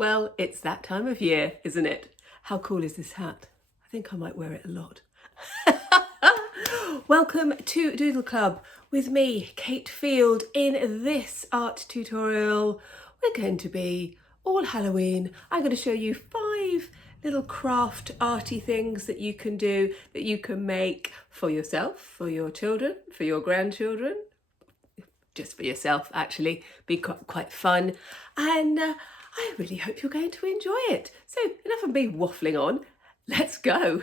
Well, it's that time of year, isn't it? How cool is this hat? I think I might wear it a lot. Welcome to Doodle Club with me, Kate Field. In this art tutorial, we're going to be all Halloween. I'm going to show you 5 little craft arty things that you can do, that you can make for yourself, for your children, for your grandchildren, just for yourself actually. Be quite fun, and I really hope you're going to enjoy it. So enough of me waffling on, let's go.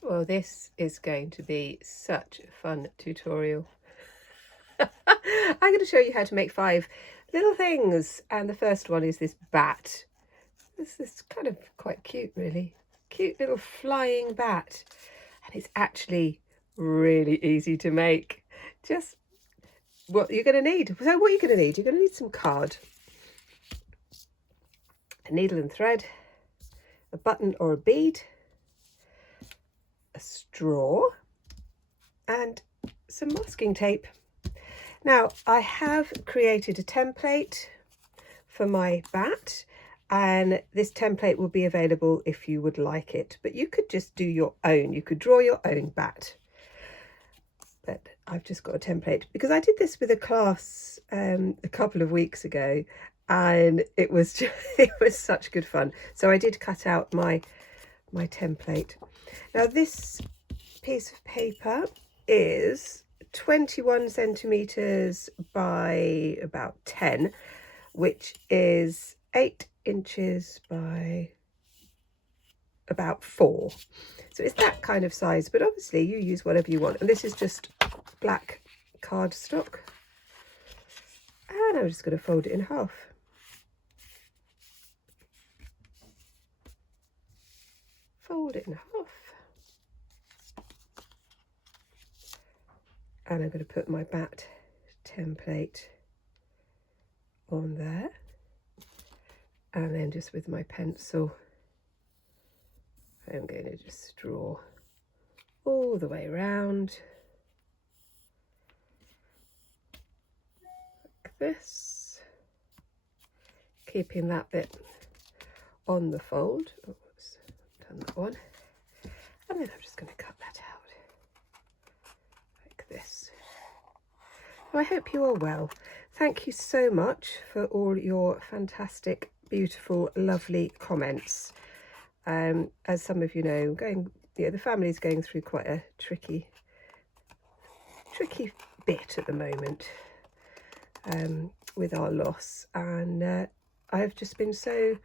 Well, this is going to be such a fun tutorial. I'm going to show you how to make 5 little things, and the first one is this bat. This is kind of quite cute, really. Cute little flying bat, and it's actually really easy to make. Just what you're going to need. So what you're going to need, you're going to need some card, a needle and thread, a button or a bead, a straw, and some masking tape. Now, I have created a template for my bat, and this template will be available if you would like it, but you could just do your own. You could draw your own bat, but I've just got a template because I did this with a class a couple of weeks ago, and it was just, it was such good fun. So I did cut out my template. Now this piece of paper is 21 centimeters by about 10, which is 8 inches by about 4. So it's that kind of size, but obviously you use whatever you want. And this is just black cardstock, and I'm just going to fold it in half. Fold it in half, and I'm going to put my bat template on there, and then just with my pencil I'm going to just draw all the way around like this, keeping that bit on the fold. Oops, done that one. And then I'm just going to cut that out like this. Well, I hope you are well. Thank you so much for all your fantastic, beautiful, lovely comments. As some of you know, the family's going through quite a tricky bit at the moment with our loss, and I've just been so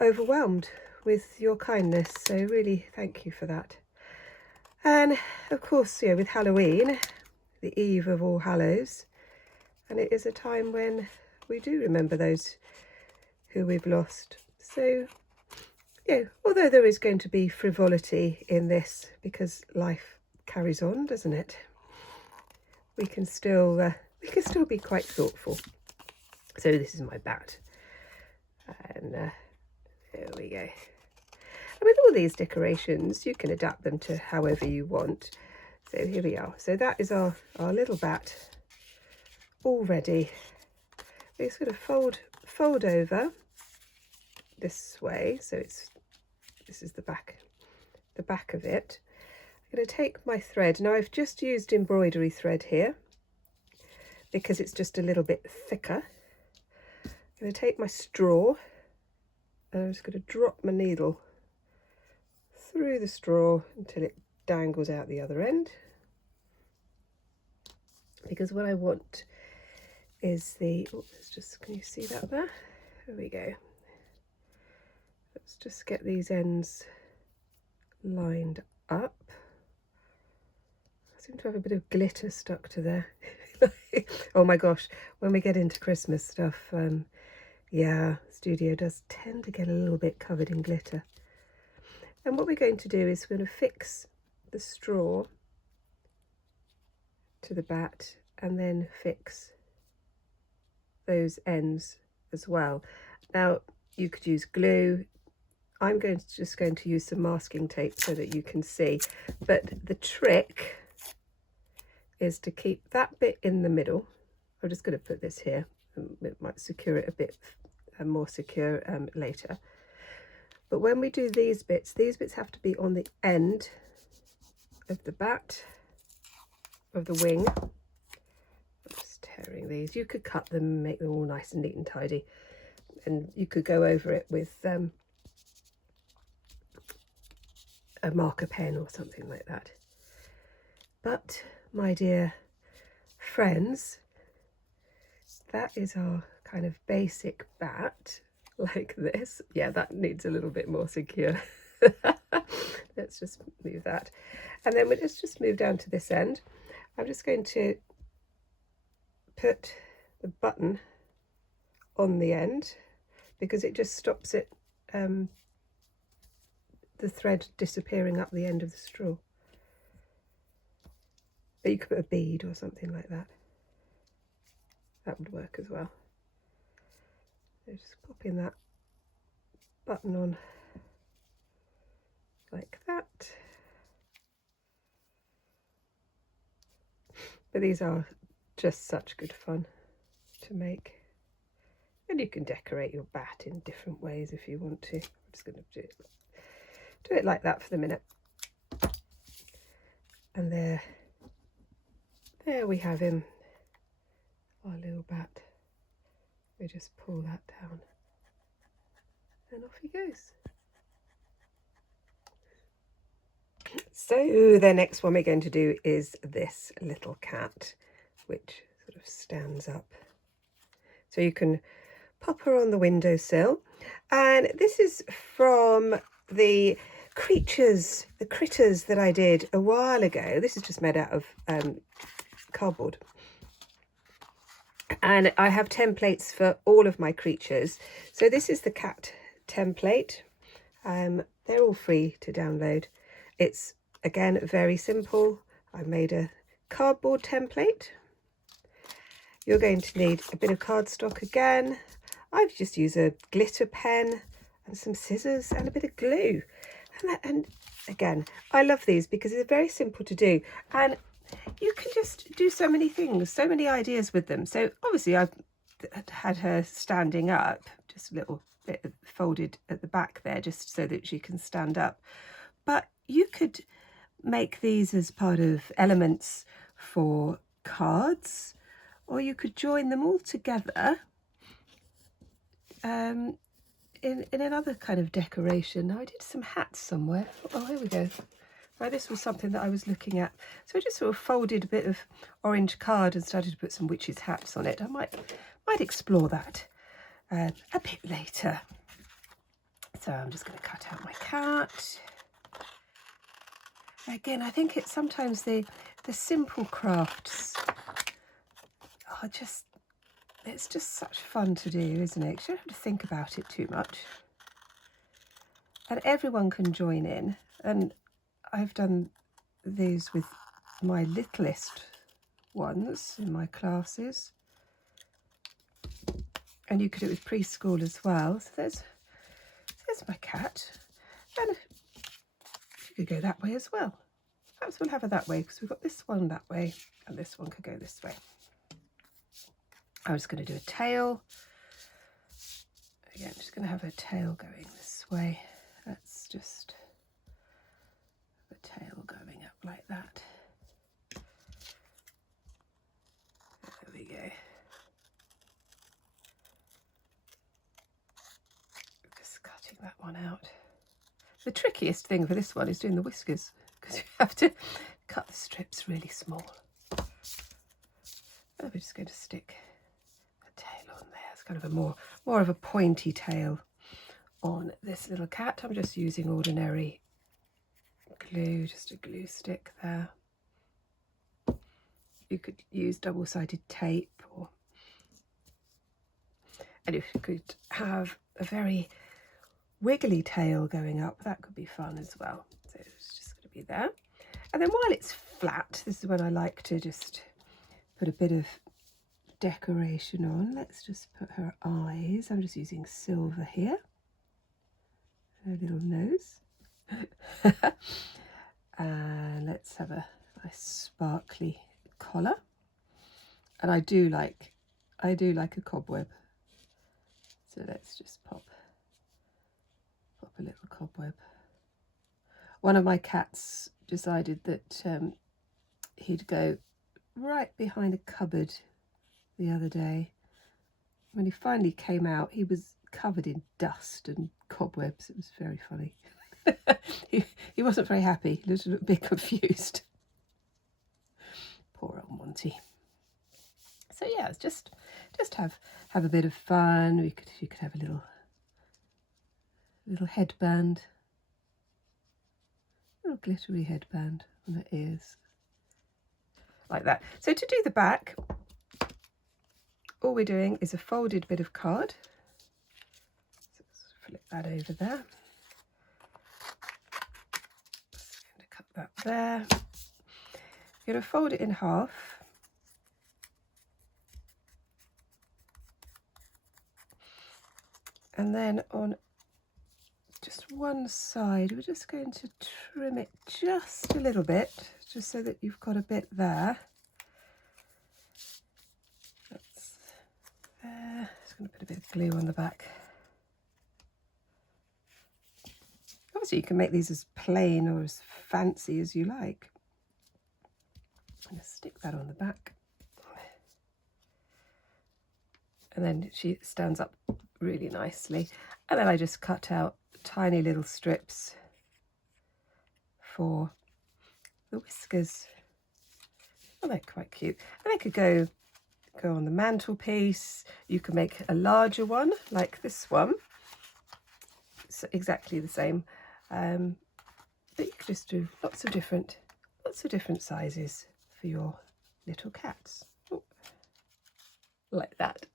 overwhelmed with your kindness, so really thank you for that. And of course, with Halloween, the eve of All Hallows, and it is a time when we do remember those who we've lost. So although there is going to be frivolity in this because life carries on, doesn't it? We can still be quite thoughtful. So this is my bat, and there we go. And with all these decorations, you can adapt them to however you want. So here we are. So that is our little bat all ready. We're just going to fold over this way, so this is the back of it. I'm going to take my thread. Now I've just used embroidery thread here because it's just a little bit thicker. I'm going to take my straw, and I'm just going to drop my needle through the straw until it dangles out the other end, because what I want is can you see that there? There we go. Let's just get these ends lined up. I seem to have a bit of glitter stuck to there. Oh my gosh, when we get into Christmas stuff, studio does tend to get a little bit covered in glitter. And what we're going to do is we're going to fix the straw to the bat, and then fix those ends as well. Now you could use glue. I'm just going to use some masking tape so that you can see. But the trick is to keep that bit in the middle. I'm just going to put this here. It might secure it a bit more secure later. But when we do these bits have to be on the end of the bat of the wing. I'm just tearing these. You could cut them and make them all nice and neat and tidy, and you could go over it with a marker pen or something like that. But my dear friends, that is our kind of basic bat, like this. Yeah, that needs a little bit more secure. Let's just move that, and then let's just move down to this end. I'm just going to put the button on the end because it just stops it, the thread disappearing up the end of the straw. But you could put a bead or something like that. That would work as well. So just popping that button on like that. But these are just such good fun to make. And you can decorate your bat in different ways if you want to. I'm just going to do it like that for the minute. And there we have him, our little bat. We just pull that down and off he goes. So the next one we're going to do is this little cat, which sort of stands up. So you can pop her on the windowsill. And this is from the critters that I did a while ago. This is just made out of cardboard. And I have templates for all of my creatures. So this is the cat template. They're all free to download. It's, again, very simple. I've made a cardboard template. You're going to need a bit of cardstock again. I've just used a glitter pen and some scissors and a bit of glue. And again, I love these because they're very simple to do. And you can just do so many things, so many ideas with them. So obviously I've had her standing up, just a little bit folded at the back there, just so that she can stand up. But you could make these as part of elements for cards, or you could join them all together in another kind of decoration. Now I did some hats somewhere. Oh, here we go. Right, this was something that I was looking at. So I just sort of folded a bit of orange card and started to put some witches' hats on it. I might explore that a bit later. So I'm just going to cut out my cat. Again, I think it's sometimes the simple crafts are just, it's just such fun to do, isn't it? You don't have to think about it too much. And everyone can join in. And I've done these with my littlest ones in my classes. And you could do it with preschool as well. So there's my cat. And you could go that way as well. Perhaps we'll have her that way because we've got this one that way and this one could go this way. I'm just going to do a tail. Again, I'm just going to have her tail going this way. That's just the tail going up like that. There we go. Just cutting that one out. The trickiest thing for this one is doing the whiskers, because you have to cut the strips really small. And we're just going to stick a tail on there. It's kind of a more of a pointy tail on this little cat. I'm just using ordinary glue, just a glue stick there. You could use double-sided tape, and if you could have a very wiggly tail going up, that could be fun as well. So it's just going to be there. And then while it's flat, this is when I like to just put a bit of decoration on. Let's just put her eyes. I'm just using silver here. her little nose. And let's have a nice sparkly collar. And I do like a cobweb. So let's just pop a little cobweb. One of my cats decided that he'd go right behind a cupboard the other day. When he finally came out, he was covered in dust and cobwebs. It was very funny. he wasn't very happy. He was a bit confused. Poor old Monty. So yeah, it's just have a bit of fun. You could have a little headband, little glittery headband on her ears, like that. So to do the back, all we're doing is a folded bit of card. So let's flip that over there. Just going to cut that there. You're going to fold it in half. And then on just one side, we're just going to trim it just a little bit, just so that you've got a bit there. That's there. Just going to put a bit of glue on the back. Obviously, you can make these as plain or as fancy as you like. I'm going to stick that on the back. And then she stands up really nicely. And then I just cut out tiny little strips for the whiskers. Oh, they're quite cute. And they could go on the mantelpiece. You can make a larger one like this one. It's exactly the same. But you could just do lots of different sizes for your little cats. Ooh. Like that.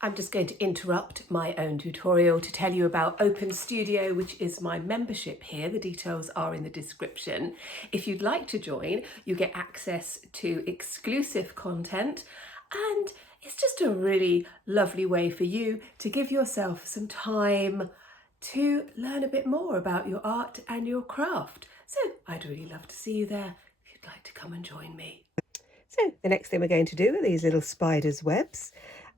I'm just going to interrupt my own tutorial to tell you about Open Studio, which is my membership here. The details are in the description. If you'd like to join, you get access to exclusive content, and it's just a really lovely way for you to give yourself some time to learn a bit more about your art and your craft. So I'd really love to see you there if you'd like to come and join me. So the next thing we're going to do are these little spider's webs.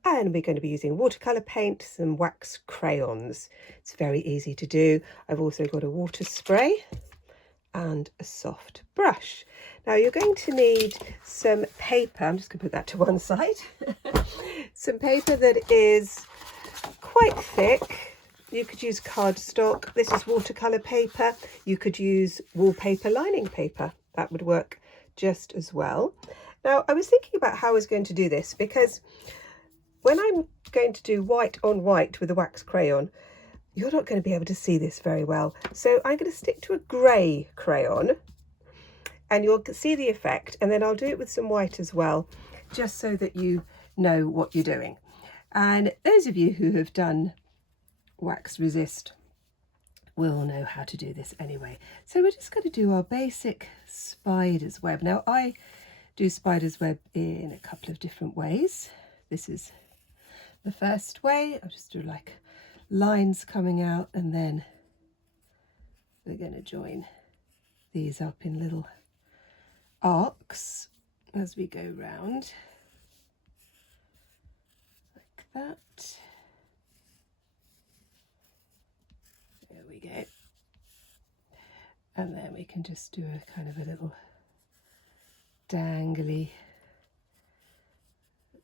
And we're going to be using watercolour paint, some wax crayons. It's very easy to do. I've also got a water spray and a soft brush. Now you're going to need some paper. I'm just going to put that to one side. Some paper that is quite thick. You could use cardstock. This is watercolour paper. You could use wallpaper lining paper. That would work just as well. Now I was thinking about how I was going to do this, because when I'm going to do white on white with a wax crayon, you're not going to be able to see this very well. So I'm going to stick to a grey crayon and you'll see the effect, and then I'll do it with some white as well, just so that you know what you're doing. And those of you who have done wax resist will know how to do this anyway. So we're just going to do our basic spider's web. Now I do spider's web in a couple of different ways. This is the first way. I'll just do like lines coming out, and then we're going to join these up in little arcs as we go round, like that. There we go. And then we can just do a kind of a little dangly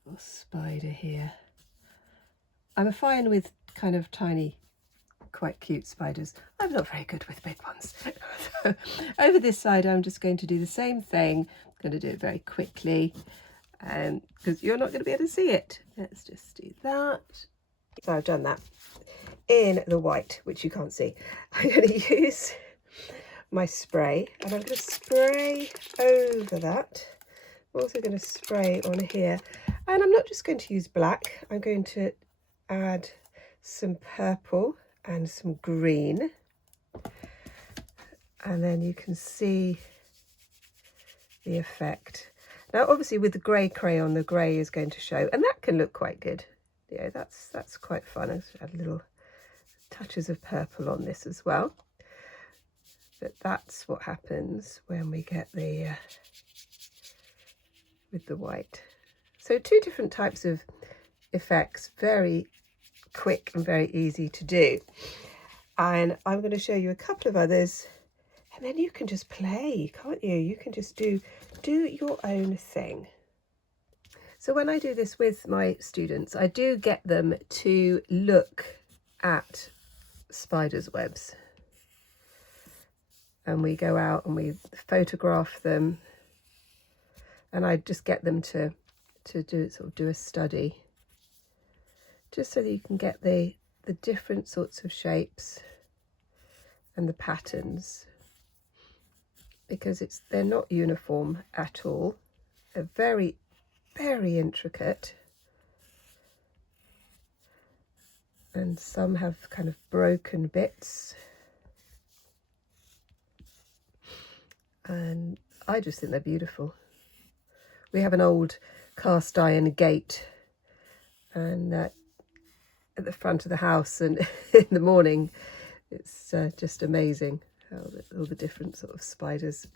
little spider here. I'm fine with kind of tiny, quite cute spiders. I'm not very good with big ones. So over this side, I'm just going to do the same thing. I'm going to do it very quickly, because you're not going to be able to see it. Let's just do that. So I've done that in the white, which you can't see. I'm going to use my spray, and I'm going to spray over that. I'm also going to spray on here, and I'm not just going to use black. I'm going to add some purple and some green, and then you can see the effect. Now obviously with the grey crayon, the grey is going to show, and that can look quite good. Yeah, that's quite fun. Let's add a little touches of purple on this as well. But that's what happens when we get the with the white. So 2 different types of effects, very quick and very easy to do. And I'm going to show you a couple of others, and then you can just play, can't you? You can just do your own thing. So when I do this with my students, I do get them to look at spiders' webs. And we go out and we photograph them. And I just get them to do a study, just so that you can get the different sorts of shapes and the patterns, because they're not uniform at all. They're very, very intricate, and some have kind of broken bits, and I just think they're beautiful. We have an old cast iron gate, and at the front of the house, and in the morning it's just amazing how all the different sort of spiders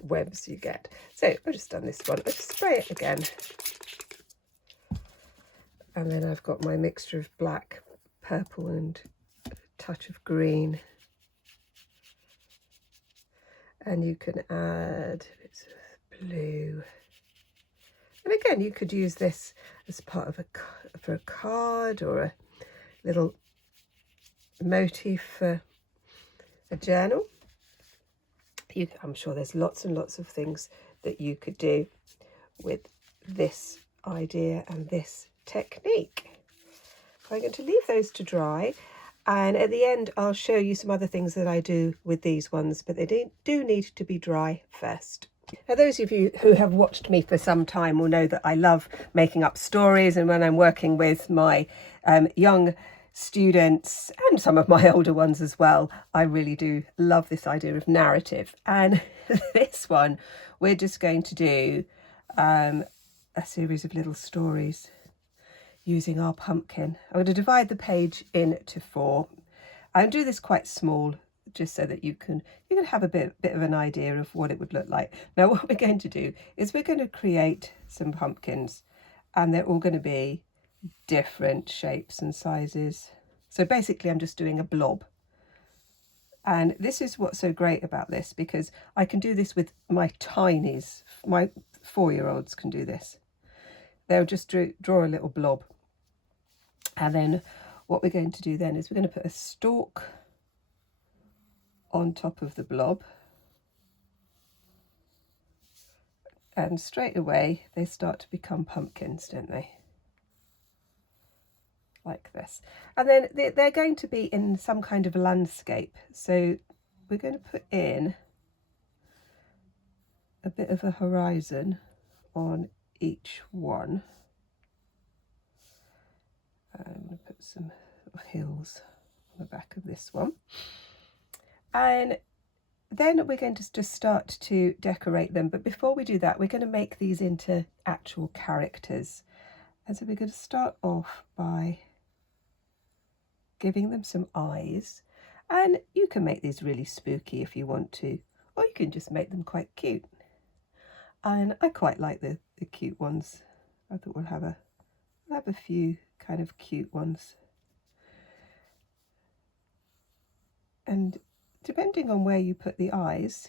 webs you get. So I've just done this one. I'll just spray it again, and then I've got my mixture of black, purple and a touch of green, and you can add bits of blue. And again, you could use this as part of for a card, or a little motif for a journal. I'm sure there's lots and lots of things that you could do with this idea and this technique. I'm going to leave those to dry, and at the end I'll show you some other things that I do with these ones, but they do need to be dry first. Now, those of you who have watched me for some time will know that I love making up stories, and when I'm working with my young students and some of my older ones as well, I really do love this idea of narrative. And this one, we're just going to do a series of little stories using our pumpkin. I'm going to divide the page into 4. I'll do this quite small, just so that you can have a bit of an idea of what it would look like. Now, what we're going to do is we're going to create some pumpkins, and they're all going to be different shapes and sizes. So basically I'm just doing a blob, and this is what's so great about this, because I can do this with my tinies. My 4-year-olds can do this. They'll just draw a little blob, and then what we're going to do then is we're going to put a stalk on top of the blob, and straight away they start to become pumpkins, don't they? Like this. And then they're going to be in some kind of a landscape, so we're going to put in a bit of a horizon on each one. I'm going to put some hills on the back of this one. And then we're going to just start to decorate them. But before we do that, we're going to make these into actual characters. And so we're going to start off by giving them some eyes. And you can make these really spooky if you want to, or you can just make them quite cute. And I quite like the cute ones. I thought we'll have a few kind of cute ones. And depending on where you put the eyes,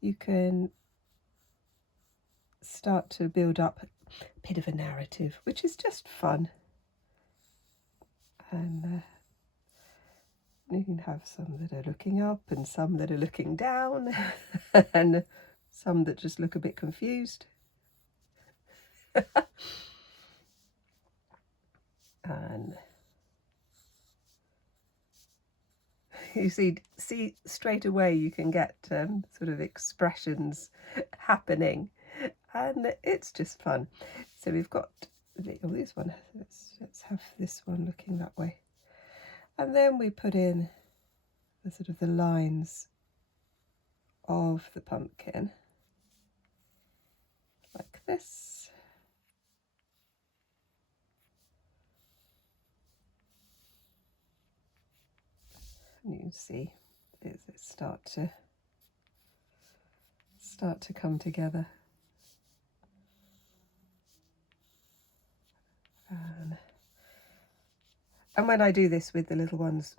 you can start to build up a bit of a narrative, which is just fun. And you can have some that are looking up, and some that are looking down, and some that just look a bit confused. And you see straight away you can get sort of expressions happening, and it's just fun. So we've got this one. Let's have this one looking that way, and then we put in the sort of the lines of the pumpkin like this. And you can see it start to come together. And when I do this with the little ones,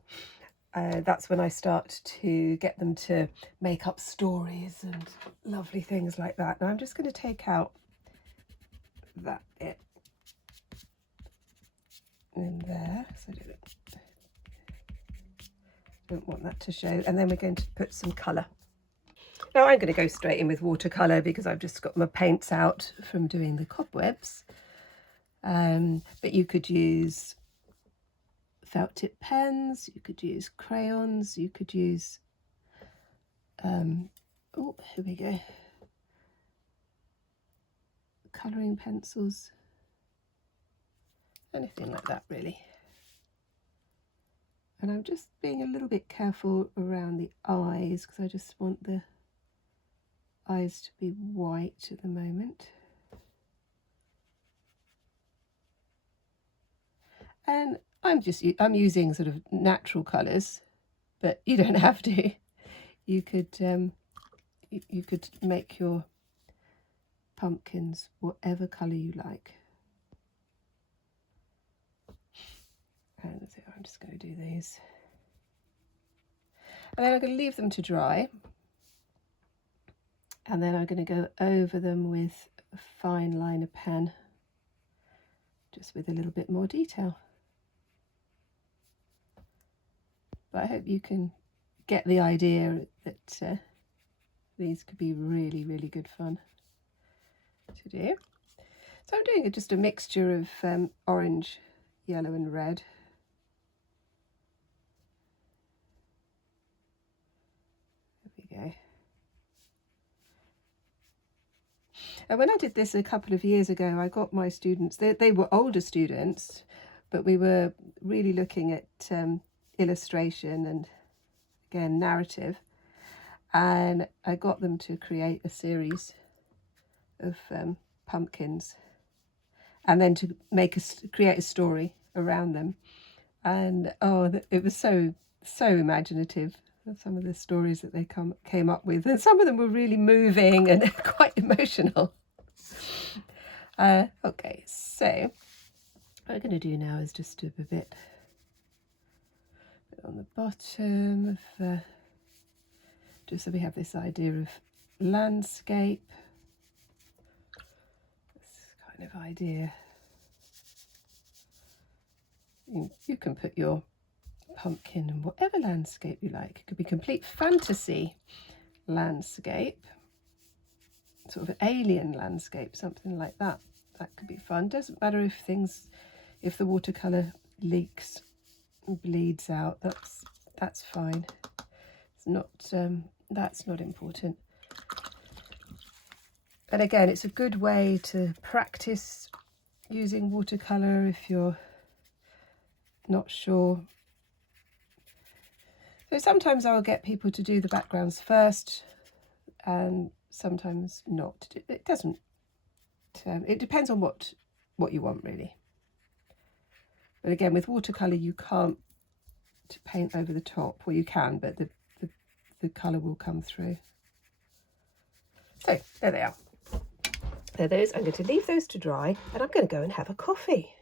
that's when I start to get them to make up stories and lovely things like that. Now I'm just going to take out that bit in there, so I don't want that to show. And then we're going to put some colour. Now I'm going to go straight in with watercolour because I've just got my paints out from doing the cobwebs. But you could use felt tip pens, you could use crayons, you could use oh, here we go, colouring pencils, anything like that really. And I'm just being a little bit careful around the eyes because I just want the eyes to be white at the moment. And I'm using sort of natural colours, but you don't have to. You could you could make your pumpkins whatever colour you like. And so I'm just going to do these. And then I'm going to leave them to dry. And then I'm going to go over them with a fine liner pen, just with a little bit more detail. But I hope you can get the idea that these could be really, really good fun to do. So I'm doing just a mixture of orange, yellow and red. There we go. And when I did this a couple of years ago, I got my students, they were older students, but we were really looking at illustration and again narrative, and I got them to create a series of pumpkins and then to create a story around them. And oh, it was so imaginative, some of the stories that they came up with, and some of them were really moving and quite emotional. Okay, so what I'm going to do now is just do a bit on the bottom of just so we have this idea of landscape, this kind of idea. You can put your pumpkin in whatever landscape you like. It could be complete fantasy landscape, sort of an alien landscape, something like that. That could be fun. Doesn't matter if the watercolour leaks and bleeds out. That's fine. It's not that's not important. And again, it's a good way to practice using watercolour if you're not sure. So sometimes I'll get people to do the backgrounds first and sometimes not. It doesn't, it depends on what you want really. But again, with watercolour you can't paint over the top. Well, you can, but the colour will come through. So there they are. There those. I'm going to leave those to dry and I'm going to go and have a coffee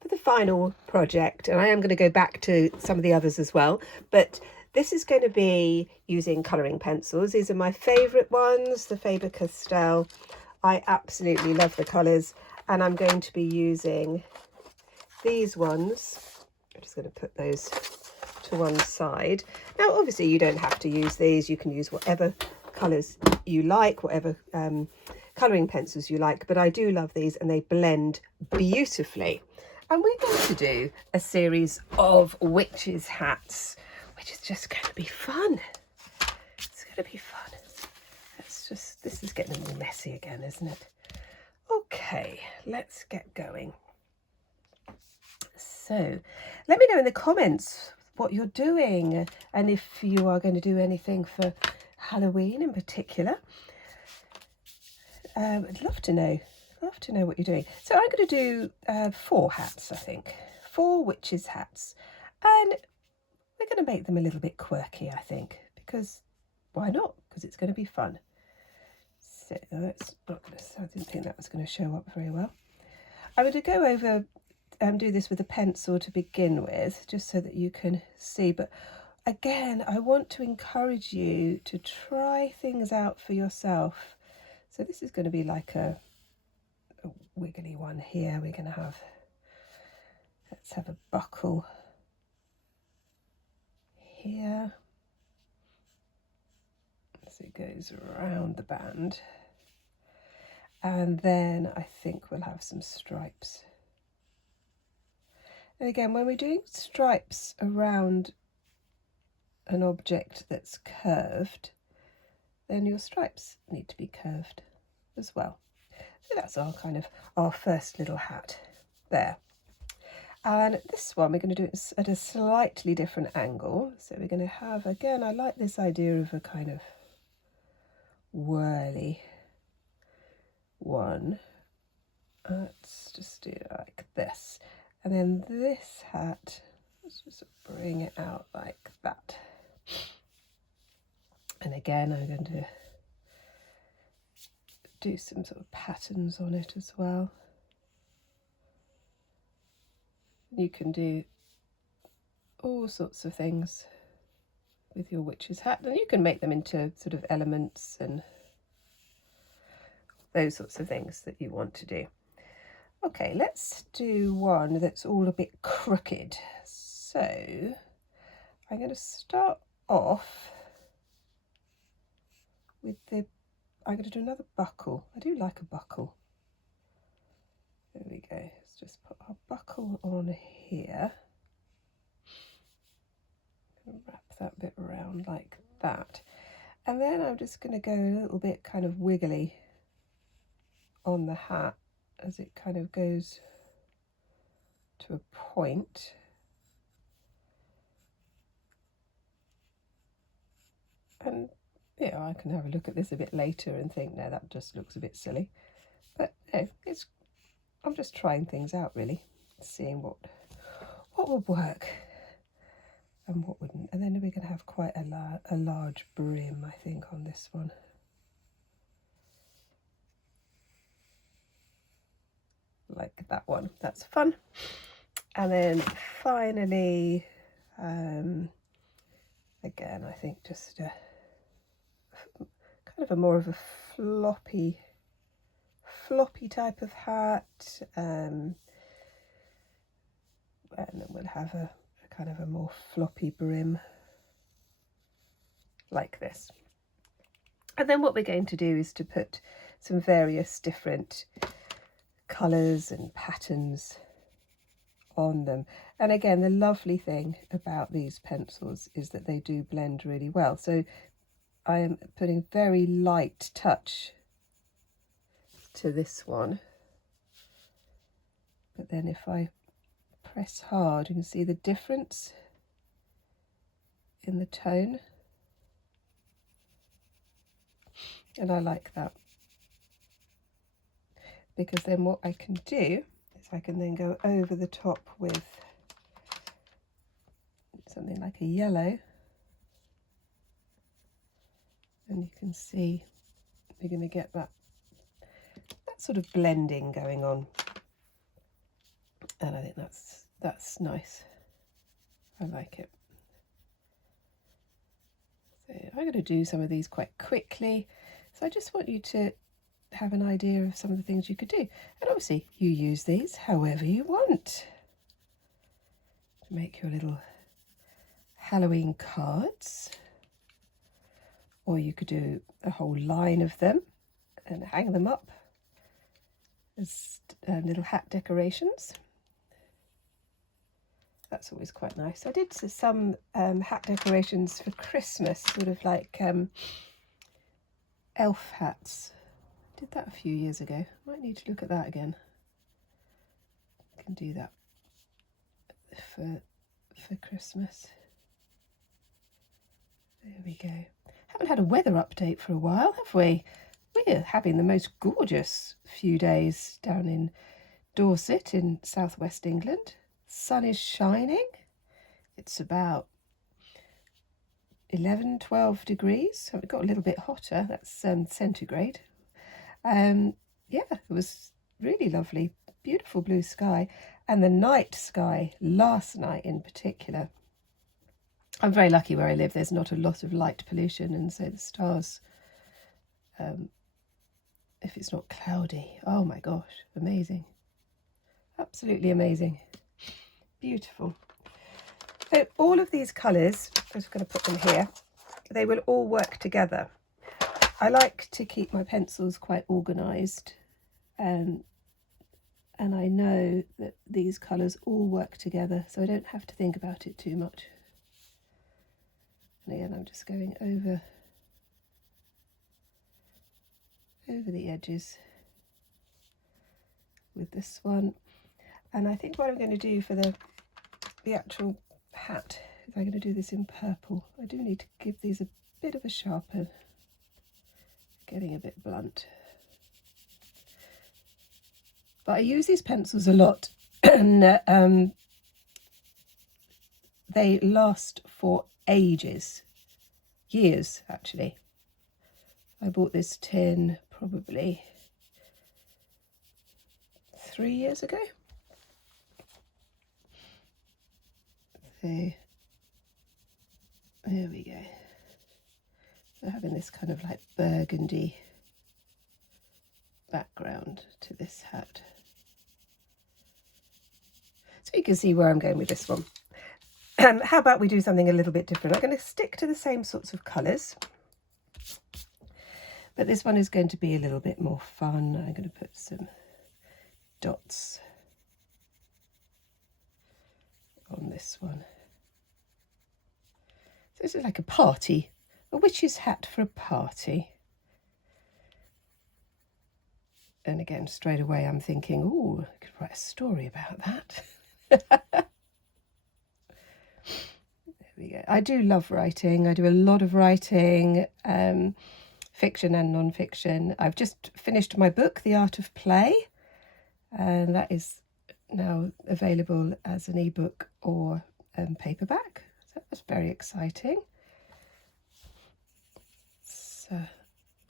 for the final project. And I am going to go back to some of the others as well, but this is going to be using colouring pencils. These are my favourite ones, the Faber-Castell. I absolutely love the colours, and I'm going to be using these ones. I'm just going to put those to one side. Now obviously you don't have to use these, you can use whatever colours you like, whatever colouring pencils you like, but I do love these and they blend beautifully. And we're going to do a series of witches' hats, which is just going to be fun. It's going to be fun. This is getting a little messy again, isn't it? Okay, let's get going. So let me know in the comments what you're doing and if you are going to do anything for Halloween in particular. I'd love to know what you're doing. So I'm going to do 4 hats, I think. 4 witches' hats. And we're going to make them a little bit quirky, I think, because why not? Because it's going to be fun. So that's not going to, I didn't think that was going to show up very well. I'm going to go over and do this with a pencil to begin with, just so that you can see. But again, I want to encourage you to try things out for yourself. So this is going to be like a wiggly one here. We're going to have, let's have a buckle here. So it goes around the band. And then I think we'll have some stripes. And again, when we're doing stripes around an object that's curved, then your stripes need to be curved as well. So that's our kind of our first little hat there. And this one we're going to do it at a slightly different angle. So we're going to have, again, I like this idea of a kind of whirly one. Let's just do it like this. And then this hat, let's just bring it out like that. And again, I'm going to do some sort of patterns on it as well. You can do all sorts of things with your witch's hat, and you can make them into sort of elements and those sorts of things that you want to do. Okay, let's do one that's all a bit crooked. So I'm going to start off with the, I'm going to do another buckle. I do like a buckle. There we go. Let's just put our buckle on here. Wrap that bit around like that. And then I'm just going to go a little bit kind of wiggly on the hat as it kind of goes to a point. And yeah, I can have a look at this a bit later and think, no, that just looks a bit silly. But no, I'm just trying things out really, seeing what would work and what wouldn't. And then we're going to have quite a large brim, I think, on this one. Like that one, that's fun. And then finally, again, I think just a kind of a more of a floppy type of hat, and then we'll have a kind of a more floppy brim like this. And then what we're going to do is to put some various different colours and patterns on them. And again, the lovely thing about these pencils is that they do blend really well. So I am putting very light touch to this one, but then if I press hard, you can see the difference in the tone, and I like that, because then what I can do is I can then go over the top with something like a yellow, and you can see you're going to get that sort of blending going on, and I think that's nice. I like it. So I'm going to do some of these quite quickly, so I just want you to have an idea of some of the things you could do, and obviously you use these however you want to make your little Halloween cards, or you could do a whole line of them and hang them up as little hat decorations. That's always quite nice. I did some hat decorations for Christmas, sort of like elf hats. I did that a few years ago. Might need to look at that again. I can do that for Christmas. There we go. Haven't had a weather update for a while, have we? We're having the most gorgeous few days down in Dorset in southwest England. Sun is shining. It's about 11, 12 degrees. So it got a little bit hotter. That's centigrade. Yeah, it was really lovely, beautiful blue sky. And the night sky, last night in particular. I'm very lucky where I live. There's not a lot of light pollution, and so the stars, if it's not cloudy, oh my gosh, amazing. Absolutely amazing. Beautiful. So all of these colours, I'm just going to put them here, they will all work together. I like to keep my pencils quite organised, and I know that these colours all work together, so I don't have to think about it too much. And again, I'm just going over the edges with this one. And I think what I'm going to do for the actual hat is I'm going to do this in purple. I do need to give these a bit of a sharpen, getting a bit blunt. But I use these pencils a lot, and they last for ages, years actually. I bought this tin probably 3 years ago. So there we go. So having this kind of like burgundy background to this hat. So you can see where I'm going with this one. How about we do something a little bit different? I'm going to stick to the same sorts of colours, but this one is going to be a little bit more fun. I'm going to put some dots on this one. So this is like a party, a witch's hat for a party. And again, straight away I'm thinking, oh, I could write a story about that. There we go. I do love writing. I do a lot of writing, fiction and non-fiction. I've just finished my book, The Art of Play, and that is now available as an ebook or paperback. So that's very exciting. It's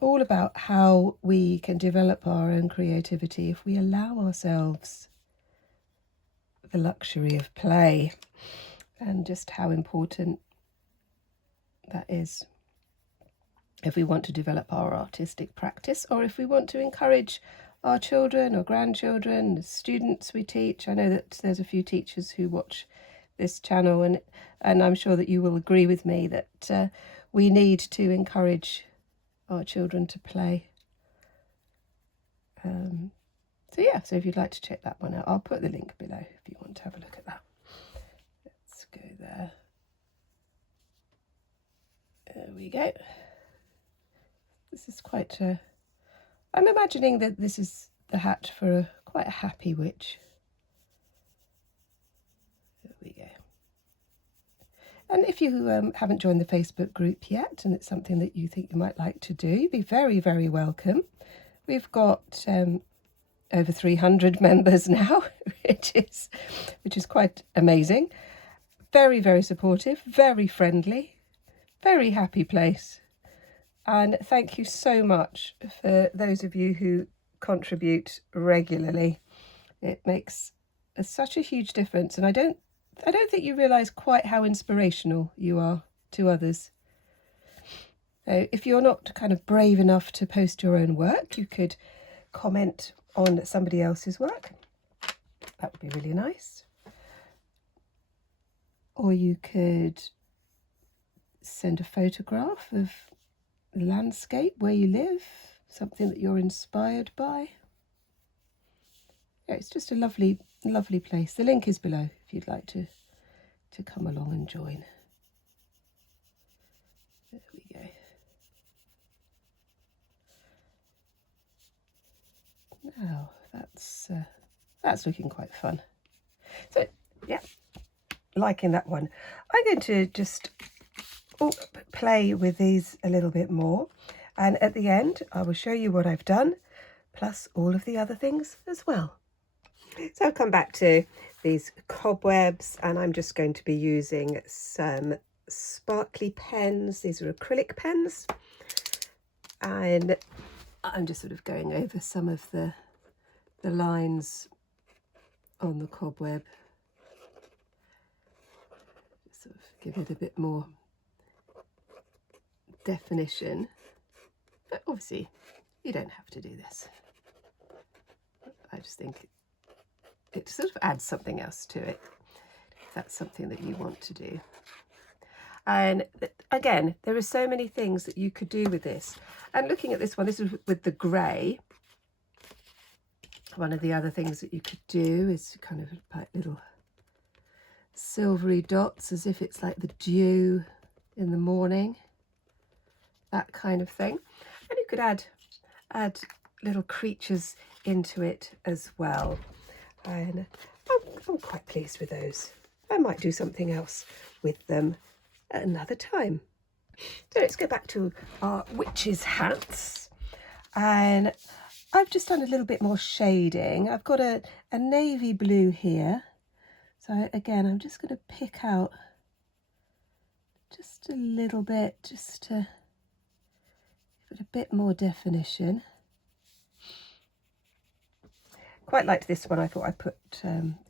all about how we can develop our own creativity if we allow ourselves the luxury of play, and just how important that is if we want to develop our artistic practice, or if we want to encourage our children or grandchildren, the students we teach. I know that there's a few teachers who watch this channel, and I'm sure that you will agree with me that we need to encourage our children to play. So yeah, so if you'd like to check that one out, I'll put the link below if you want to have a look at that. Let's go there. There we go. This is quite I'm imagining that this is the hat for quite a happy witch. There we go. And if you haven't joined the Facebook group yet, and it's something that you think you might like to do, be very, very welcome. We've got over 300 members now, which is quite amazing. Very, very supportive, very friendly, very happy place. And thank you so much for those of you who contribute regularly. It makes such a huge difference, and I don't think you realise quite how inspirational you are to others. So if you're not kind of brave enough to post your own work, you could comment on somebody else's work. That would be really nice. Or you could send a photograph of the landscape where you live, something that you're inspired by. Yeah, it's just a lovely, lovely place. The link is below if you'd like to come along and join. There we go. Now that's looking quite fun. So yeah, liking that one. I'm going to just play with these a little bit more, and at the end I will show you what I've done, plus all of the other things as well. So I've come back to these cobwebs, and I'm just going to be using some sparkly pens. These are acrylic pens, and I'm just sort of going over some of the lines on the cobweb, just sort of give it a bit more definition. But obviously you don't have to do this. I just think it sort of adds something else to it, if that's something that you want to do. And again, there are so many things that you could do with this. And looking at this one, this is with the grey. One of the other things that you could do is kind of like little silvery dots, as if it's like the dew in the morning, that kind of thing. And you could add little creatures into it as well. And I'm quite pleased with those. I might do something else with them at another time. So let's go back to our witches' hats. And I've just done a little bit more shading. I've got a navy blue here. So again, I'm just going to pick out just a little bit, just to give it a bit more definition. Quite liked this one. I thought I'd put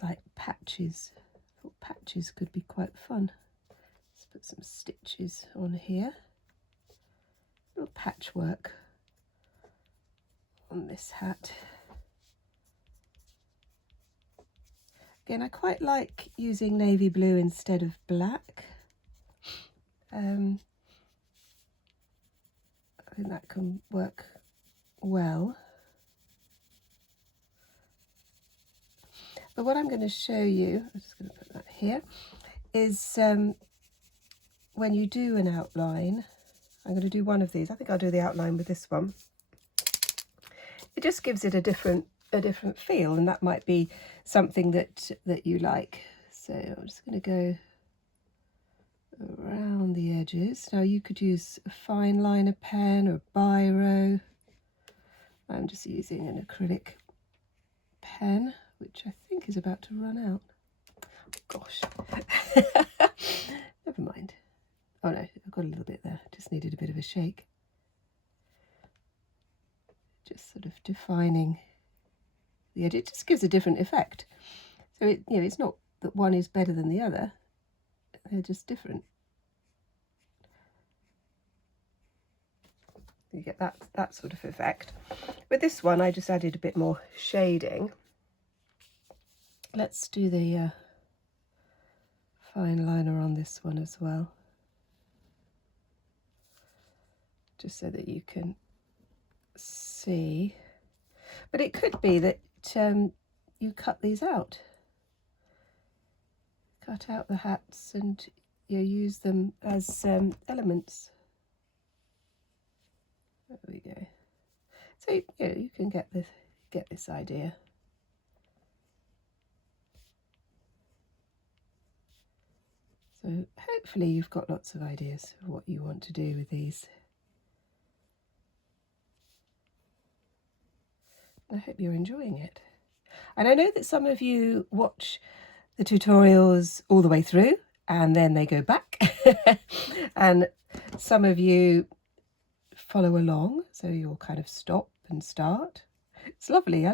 like patches. I thought patches could be quite fun. Let's put some stitches on here. A little patchwork on this hat. Again, I quite like using navy blue instead of black. I think that can work well. But what I'm going to show you, I'm just going to put that here, is when you do an outline, I'm going to do one of these. I think I'll do the outline with this one. It just gives it a different feel, and that might be something that you like. So I'm just going to go around the edges. Now you could use a fine liner pen or a biro. I'm just using an acrylic pen, which I think is about to run out. Oh, gosh. Never mind. Oh no, I've got a little bit there. Just needed a bit of a shake. Just sort of defining the edge. It just gives a different effect. So it's not that one is better than the other. They're just different. You get that sort of effect. With this one, I just added a bit more shading. Let's do the fine liner on this one as well, just so that you can see. But it could be that you cut these out. Cut out the hats and you use them as elements. There we go. So you can get this idea. So hopefully you've got lots of ideas of what you want to do with these. I hope you're enjoying it. And I know that some of you watch the tutorials all the way through and then they go back. And some of you follow along, so you'll kind of stop and start. It's lovely. I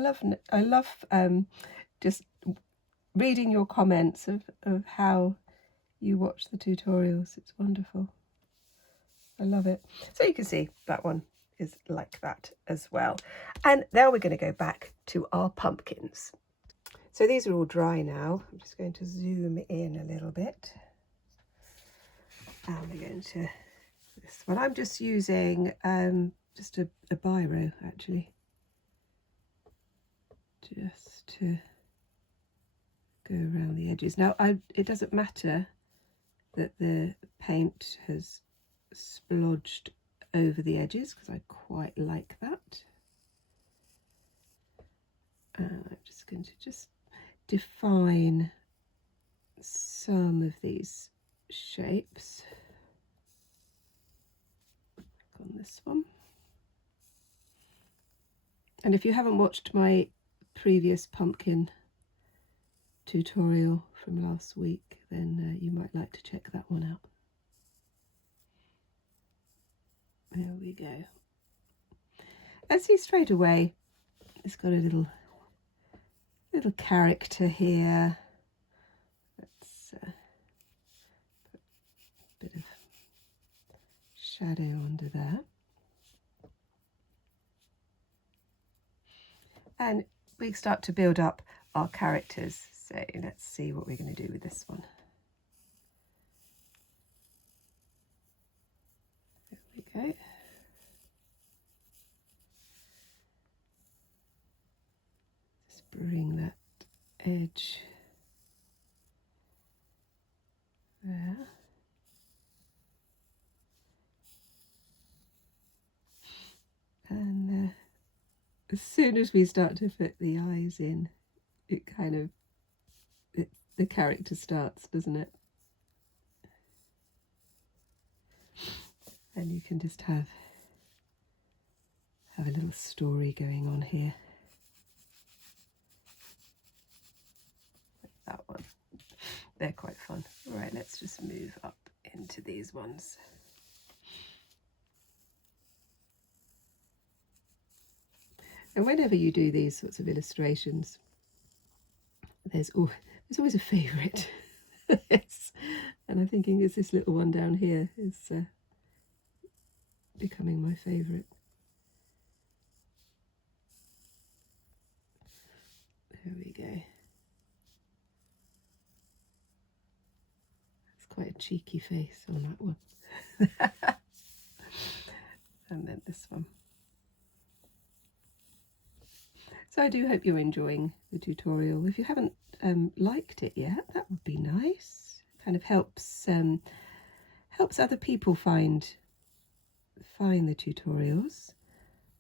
love just reading your comments of how you watch the tutorials. It's wonderful. I love it. So you can see that one is like that as well. And now we're going to go back to our pumpkins. So these are all dry now. I'm just going to zoom in a little bit. And we're going to this one. I'm just using just a biro actually, just to go around the edges. Now it doesn't matter that the paint has splodged over the edges, because I quite like that. And I'm just going to just define some of these shapes on this one. And if you haven't watched my previous pumpkin tutorial from last week, then you might like to check that one out. There we go. And see straight away, it's got a little character here. Let's put a bit of shadow under there. And we start to build up our characters. So let's see what we're going to do with this one. There we go. Just bring that edge there. And as soon as we start to put the eyes in, it kind of, the character starts, doesn't it? And you can just have a little story going on here. Like that one. They're quite fun. All right, let's just move up into these ones. And whenever you do these sorts of illustrations, there's always a favourite. And I'm thinking, is this little one down here is becoming my favourite. There we go. It's quite a cheeky face on that one. And then this one. So I do hope you're enjoying the tutorial. If you haven't liked it yet, that would be nice. Kind of helps other people find the tutorials.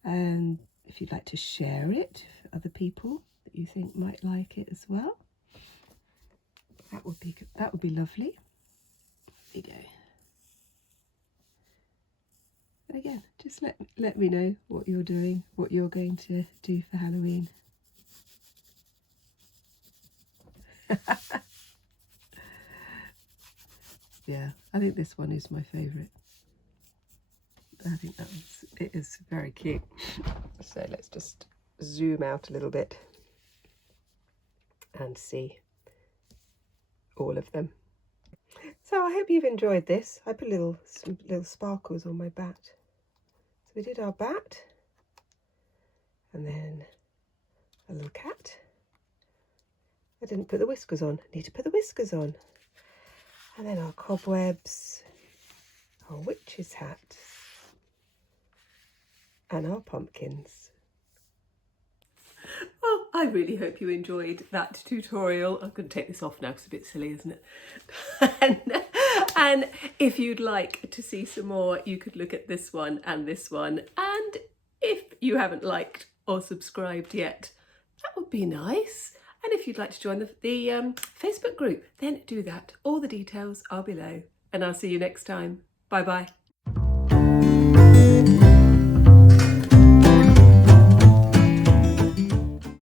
And if you'd like to share it for other people that you think might like it as well, that would be lovely. There you go. And again, just let me know what you're doing, what you're going to do for Halloween. Yeah, I think this one is my favourite. I think it is very cute. So let's just zoom out a little bit and see all of them. So I hope you've enjoyed this. I put some little sparkles on my bat. So we did our bat, and then a little cat. I didn't put the whiskers on. I need to put the whiskers on. And then our cobwebs, our witch's hat, and our pumpkins. Well, I really hope you enjoyed that tutorial. I'm going to take this off now because it's a bit silly, isn't it? And if you'd like to see some more, you could look at this one and this one. And if you haven't liked or subscribed yet, that would be nice. And if you'd like to join the Facebook group, then do that. All the details are below. And I'll see you next time. Bye-bye.